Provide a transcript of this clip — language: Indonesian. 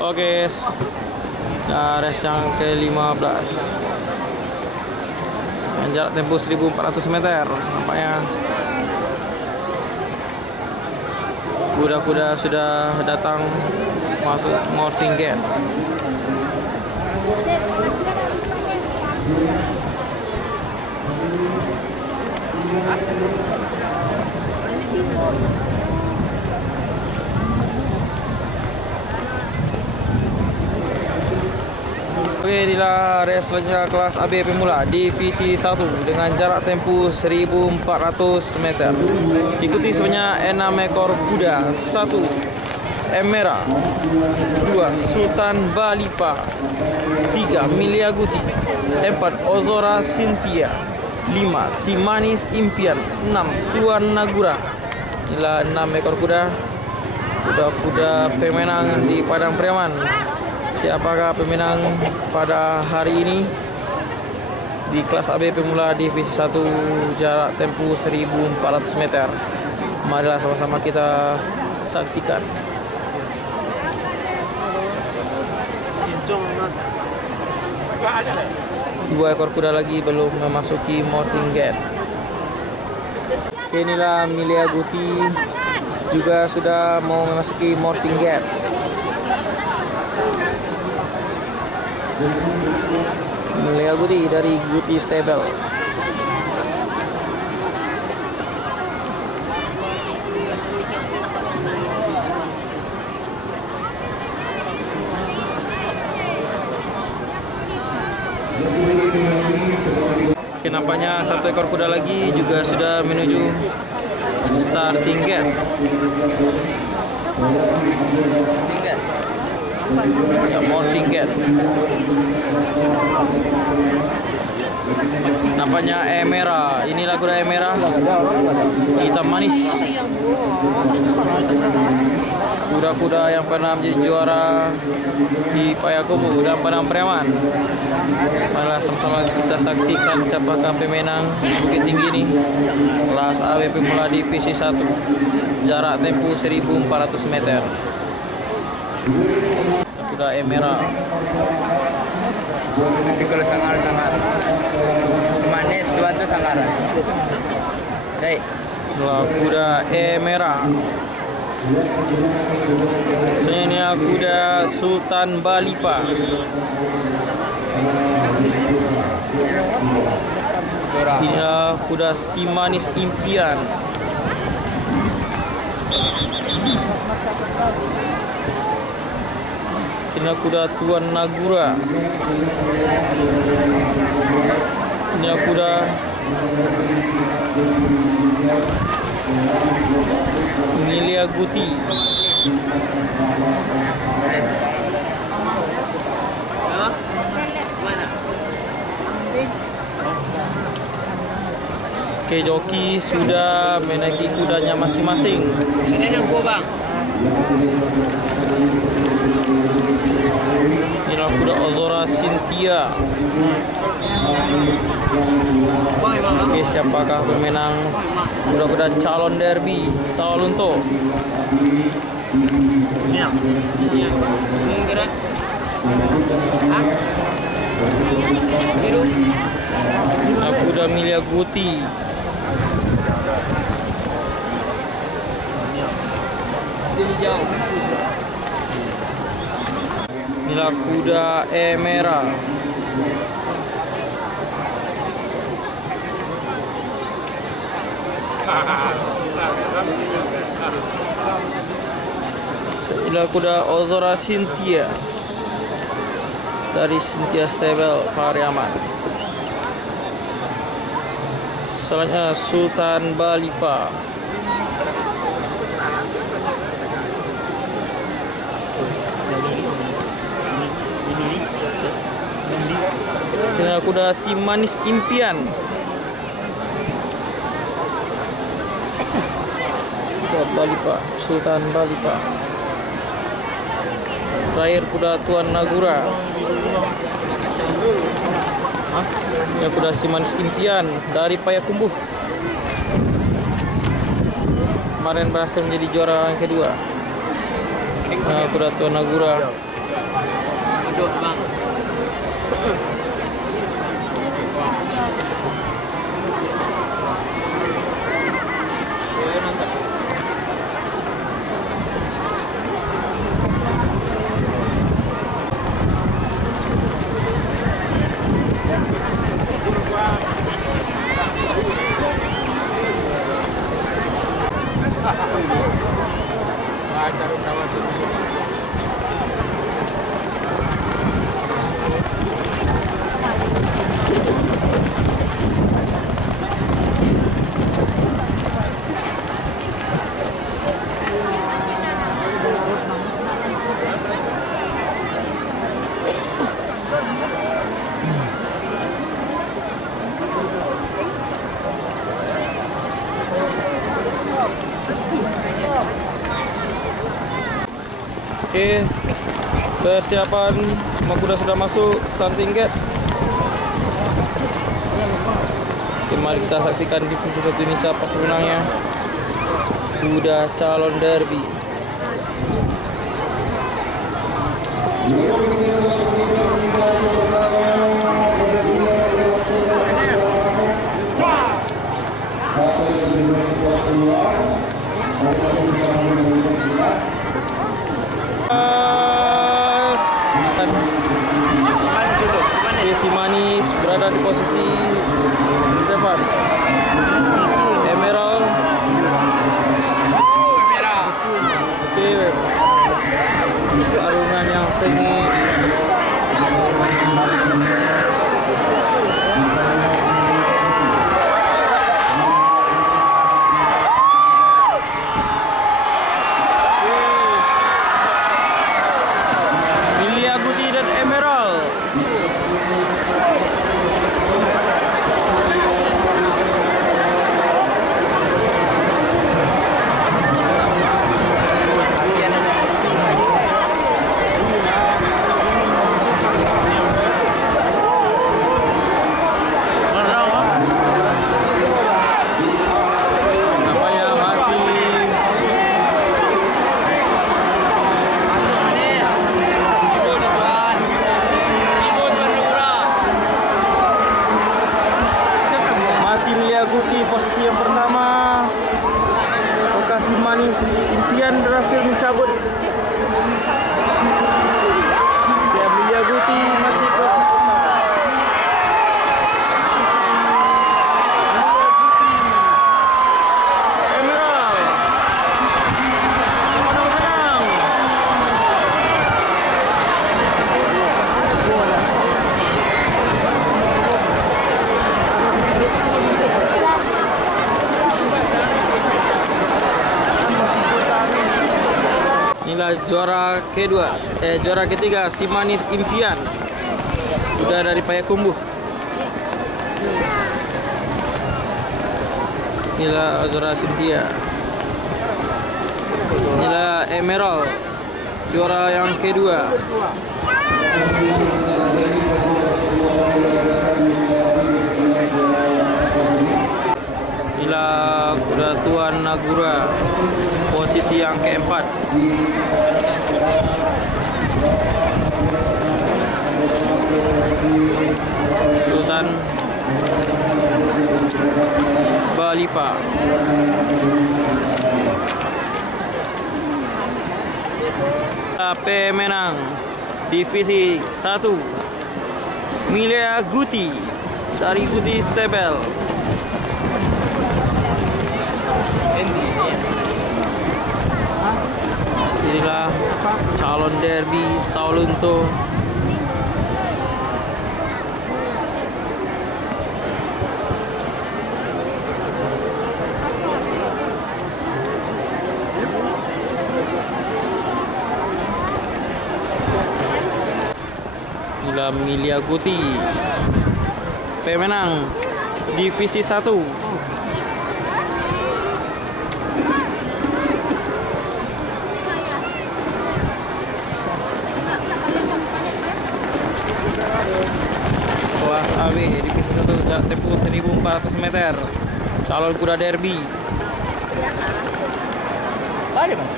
Oke, race yang ke-15. Jarak tempuh 1400 meter. Nampaknya kuda-kuda sudah datang masuk Morting Gate. Oke, inilah race selanjutnya kelas AB pemula divisi 1 dengan jarak tempuh 1400 meter. Ikuti sebanyak 6 ekor kuda. 1. Emera, 2. Sultan Balipa, 3. Miliaguti, 4. Ozora Cynthia, 5. Simanis Impian, 6. Tuan Nagura. Inilah 6 ekor kuda. Kuda-kuda pemenang di Padang Priaman. Siapakah pemenang pada hari ini di kelas AB pemula divisi 1 jarak tempuh 1400 meter? Marilah sama-sama kita saksikan. Dua ekor kuda lagi belum memasuki Morting Gate. Inilah Miliaguti juga sudah mau memasuki Morting Gate. Miliaguti dari Guti Stable. Oke, nampaknya satu ekor kuda lagi juga sudah menuju starting gate. Ya, Morting Gate. Nampaknya Emera. Inilah kuda Emera, hitam manis. Kuda-kuda yang pernah menjadi juara di Payakumbuh dan Padang Priaman. Marilah sama-sama kita saksikan siapakah pemenang Bukit Tinggi ini. Kelas AB pemula divisi 1 jarak tempuh 1400 meter. Kuda Emera. Nanti kalau sangar manis tuan tu sangaran. Baik. Kuda Emera. Selanjutnya kuda Sultan Balipa. Inilah kuda Simanis Impian. Inilah kuda Tuan Nagura. Inilah kuda Miliaguti. Oke, joki sudah menaiki kudanya masing-masing. Ini yang gua bang. Inilah kuda Ozora Cynthia. Oke, siapakah pemenang kuda-kuda calon derby Sawalunto? Kuda Miliaguti. Inilah kuda Emera. Inilah kuda Ozora Cynthia dari Cynthia Stable Pariaman. Selanjutnya Sultan Balipa. Inilah kuda Simanis Impian. Balipa, Sultan Balipa. Terakhir kuda Tuan Nagura. Ya, kuda Simanis Impian dari Payakumbuh. Kemarin berhasil menjadi juara yang kedua. Kuda Tuan Nagura. duduk bang. Oke, persiapan semua kuda sudah masuk stunting gate. Oke, mari kita saksikan divisi 1 ini siapa pemenangnya. Kuda calon derby. Si Manis berada di posisi depan. Emerald. Oke, pertarungan yang sengit. Milia Guti dan Emerald. Guti posisi yang pertama. Lokasi Manis impian berhasil mencabut. Ya, Milia Guti masih posisi pertama. Emerald. Siapa yang menang? Inilah juara ketiga si Manis Impian, sudah dari Payakumbuh. Inilah Azura Cynthia. Inilah Emerald, juara yang kedua. Inilah kuda Tuan Nagura, posisi yang keempat. Sultan Balipa. Pemenang divisi 1 Milia Guti dari Guti Stable. Inilah calon derby Saulunto. Inilah Milia Guti, pemenang divisi 1. Kelas AB divisi 1 jarak tempuh 1400 meter. Calon kuda derby. Ada mas,